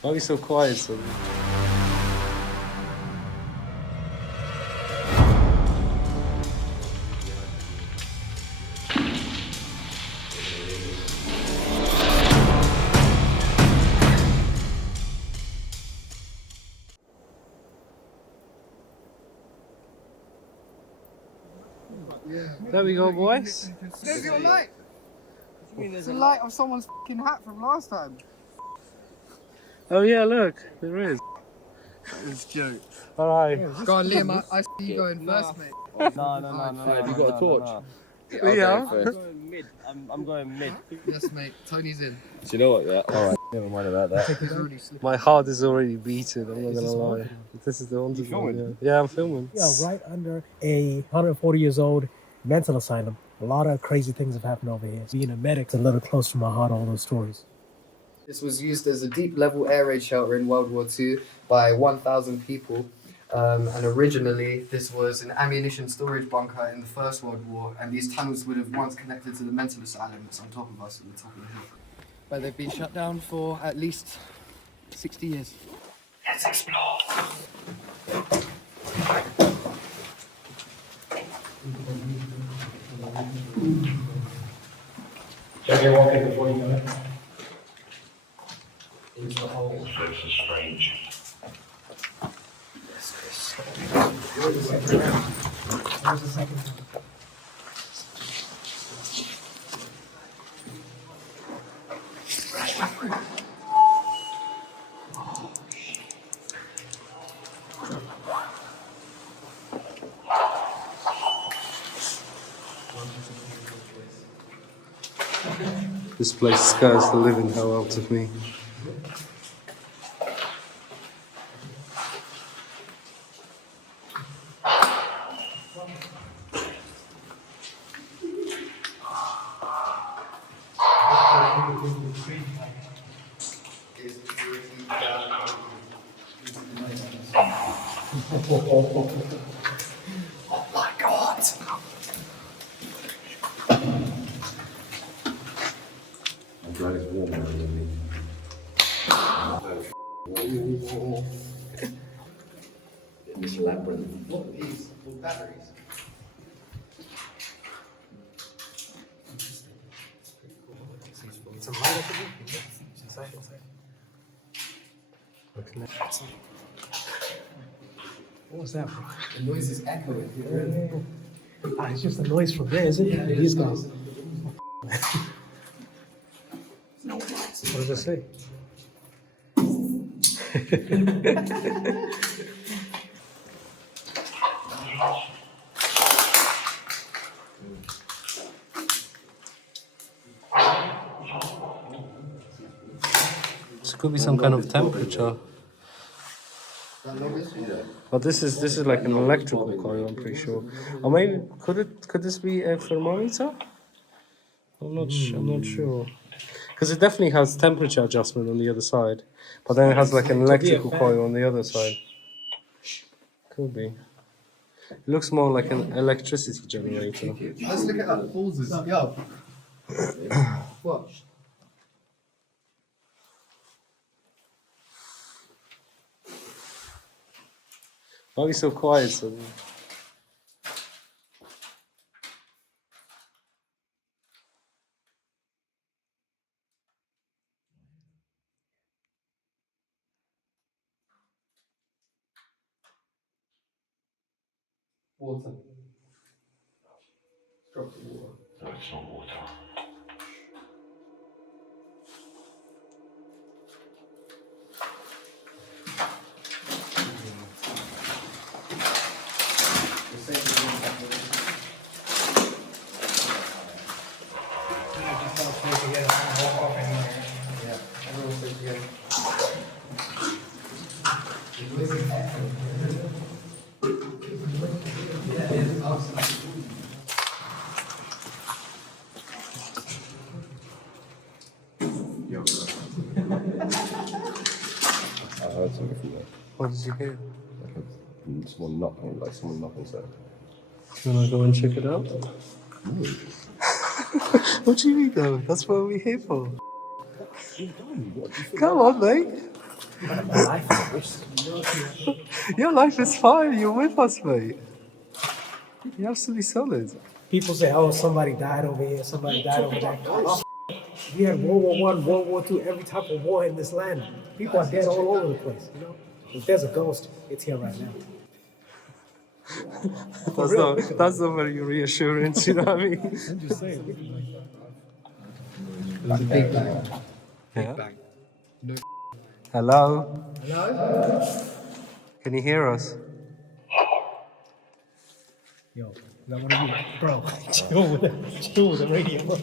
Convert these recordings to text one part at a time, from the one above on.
Why are you so quiet, son? There we go, boys. There's your light. It's the light of someone's fucking hat from last time. Oh yeah, look, there is. It's a joke. Alright. Go on, Liam, I see you going first, mate. No. Have you got a torch? Yeah. I'm going mid. I'm going mid. Yes, mate. Tony's in. Do you know what? Yeah. All right. Never mind about that. He's already slipping. My heart is already beating, I'm not gonna lie. This is the one. You filming? Yeah, I'm filming. Yeah, right under a 140 years old mental asylum. A lot of crazy things have happened over here. Being a medic, it's a little close to my heart, all those stories. This was used as a deep level air raid shelter in World War II by 1,000 people. And originally, this was an ammunition storage bunker in the First World War, and these tunnels would have once connected to the mental asylum that's on top of us at the top of the hill. But they've been shut down for at least 60 years. Let's explore. Shall I walk in before you go? This is strange. This place scares the living hell out of me. Oh my god! I'm glad it's warm now, really. This labyrinth. What are these? Batteries. It's a light up here. Inside. What was that, bro? The noise is echoing. It's just a noise from there, isn't it? Yeah, These guys. What does it say? This could be some kind of temperature. But this is like an electrical coil, I'm pretty sure. Or maybe could this be a thermometer? I'm not sure. Because it definitely has temperature adjustment on the other side, but then it has like an electrical coil on the other side. Could be. It looks more like an electricity generator. Let's look at that. Pauses. Yo. What? Why are you so quiet, son? Water. Drop the water. No, it's not water. I heard something from there. What did you hear? Like someone knocking something. You wanna go and check it out? What do you mean though? That's what we're here for. Come on, mate. My life is risk. Your life is fine. You're with us, mate. You're absolutely solid. People say, oh, somebody died over here, somebody died over there. Oh, we had World War One, World War Two, every type of war in this land. People are dead all over the place, you know? If there's a ghost, it's here right now. That's not very reassuring, you know what I mean? I'm just saying. It's a big bang. Yeah. Bang. Hello? Hello? Can you hear us? Yo, is that what I mean? Bro, chill with the radio, bro.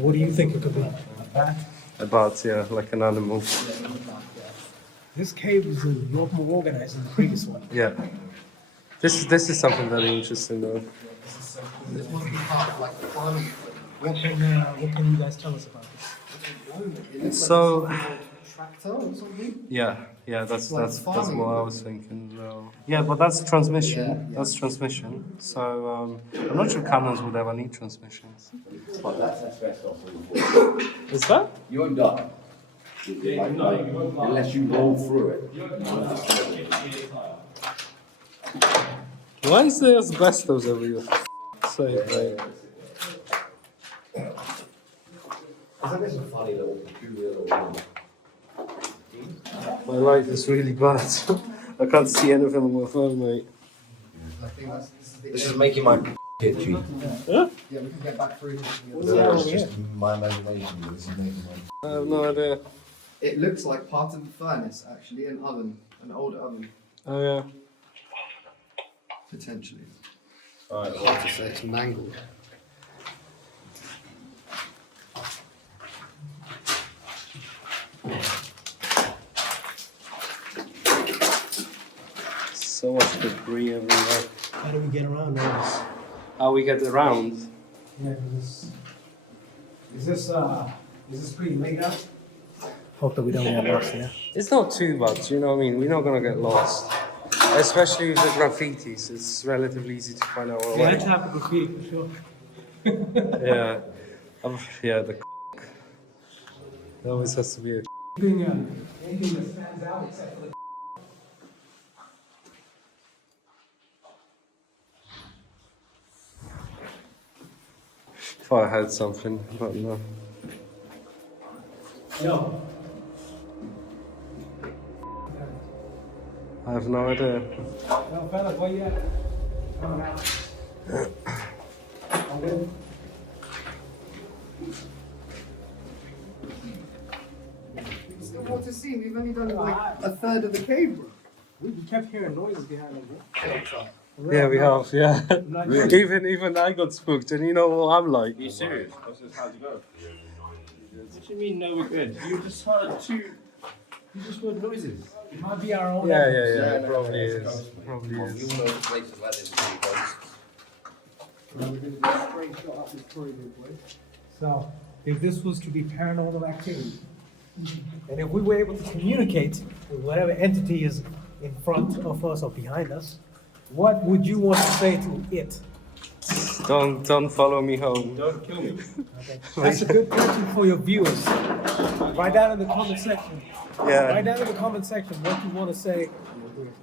What do you think it could be? A bat? About, yeah, like an animal. This cave is a lot more organized than the previous one. Yeah. This is something very interesting, though. This must be part of like the farming. What can you guys tell us about this? It looks So- like this is an old tractor or something. Yeah, that's like that's farming what I equipment. was thinking as well. Yeah, but that's transmission. Yeah, yeah. That's transmission. So I'm not sure cannons would ever need transmissions. But that's asbestos. Is that? You won't die. Unless you roll through it. Why is there asbestos everywhere? Same thing. It's a funny little peculiar little. My life is really bad. I can't see anything on my phone, mate. I think this is the This is making my itchy. Huh? Yeah, we can get back through this. It's just my imagination. This is making my. I have no idea. It looks like part of the furnace, actually, an oven, an old oven, Oh yeah. potentially. Alright, Hard to say, it's mangled. So much debris everywhere. How do we get around all this? How we get around? Yeah, is this pretty laid out? Hope that we don't get lost, yeah? It's not too bad, you know what I mean? We're not gonna get lost. Especially with the graffitis, it's relatively easy to find out our We had way. to have a graffiti for sure. Yeah. Yeah, the there always has to be a Anything that stands out except for the if I had something, but no. Yo. I have no idea. Yo, fellas, where you at? Coming out. I'm good. There's still more to see. We've only done like a third of the cave, bro. We kept hearing noises behind us, bro. Yeah, we have, yeah. Like, Even I got spooked, and you know what I'm like. Are you serious? How's it go? What do you mean, no, we're good? You just heard You just heard noises. it might be our own. Yeah, efforts. yeah, it no, probably it's is. ghosts, Probably You is. all know places like this are ghosts. We're gonna do a straight shot up this corridor, boy. So, if this was to be paranormal activity, and if we were able to communicate with whatever entity is in front of us or behind us, what would you want to say to it? Don't follow me home. Don't kill me. Okay. That's a good question for your viewers. Write down in the comment section. Write Yeah. down in the comment section what you want to say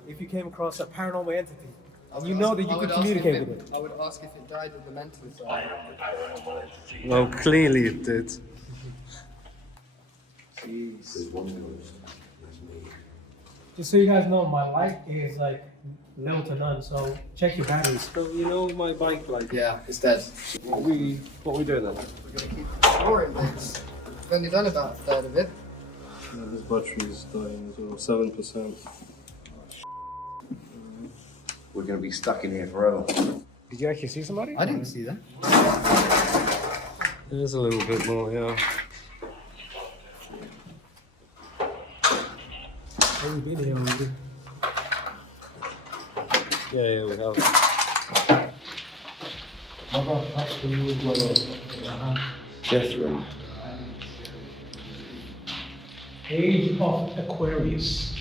if you came across a paranormal entity. I would You know ask- that you I would could ask if communicate with it. I would ask if it died of the mental side. Well, clearly it did. There's one ghost. That's me. Just so you guys know, my light is like low to none, so check your batteries. So you know my bike, like. Yeah, it's dead. What are we doing then? We're gonna keep exploring this. We've only done about a third of it. Yeah, this battery is dying as well. 7%. We're going to be stuck in here forever. Did you actually see somebody? I didn't see that. There's a little bit more, yeah. Oh, we've been here already. Yeah, we have. Catherine. Age of Aquarius.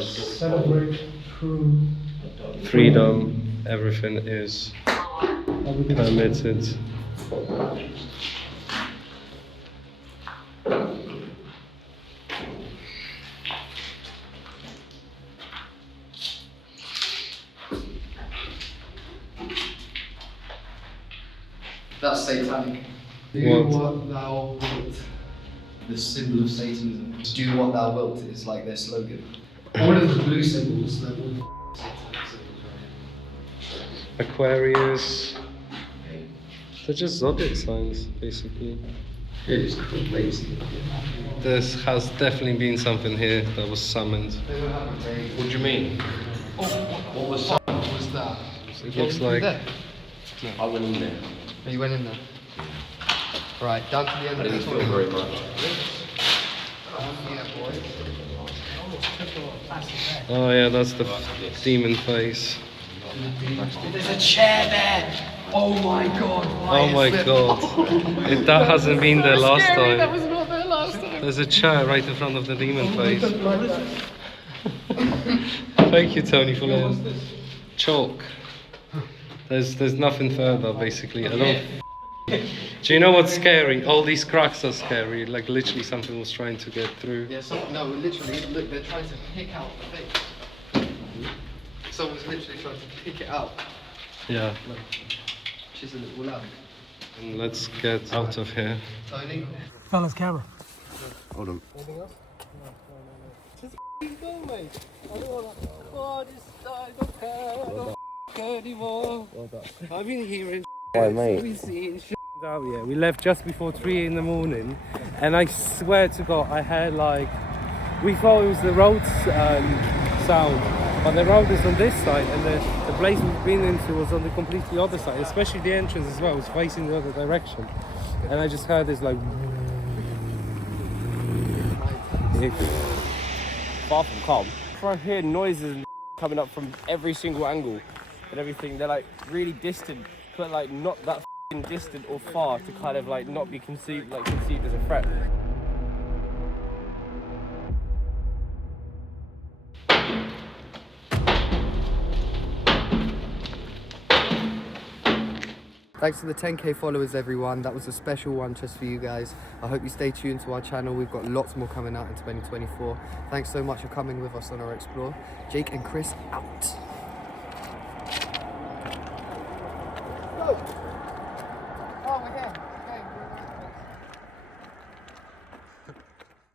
Celebrate true Freedom everything is permitted. That's satanic. Do What? what thou wilt. The symbol of Satanism. Do what thou wilt is like their slogan. All of the blue symbols, they're all satanic symbols, right? Aquarius. They're just zodiac signs, basically. It is crazy. There has definitely been something here that was summoned. They don't have a day. What do you mean? What was that? What was that? It looks like I went in there. Oh, you went in there? Right, down to the end I of the didn't feel tunnel. very much. Yeah, boys. oh yeah, that's the demon face. There's a chair there! Oh my god! Oh my god. That hasn't been there last time. That was not there last time. There's a chair right in front of the demon face. Thank you, Tony, for that. Chalk. There's nothing further, basically. I don't. Do you know what's scary? All these cracks are scary. Like literally, something was trying to get through. Yeah, no, literally, look, they're trying to pick out the face. Someone's literally trying to pick it out. Yeah. Chisel it all out. And let's get out of here. Tony? Fellas, camera. Hold on. I've been hearing Why, mate? out here. We left just before 3 in the morning, and I swear to God, I heard like, we thought it was the road sound, but the road is on this side, and the place we've been into was on the completely other side, especially the entrance as well, was facing the other direction. And I just heard this like, far from calm. I hear noises and coming up from every single angle and everything. They're like really distant, but like not that distant or far to kind of like not be conceived as a threat. Thanks to the 10k followers, everyone. That was a special one just for you guys. I hope you stay tuned to our channel. We've got lots more coming out in 2024. Thanks so much for coming with us on our Explore. Jake and Chris out.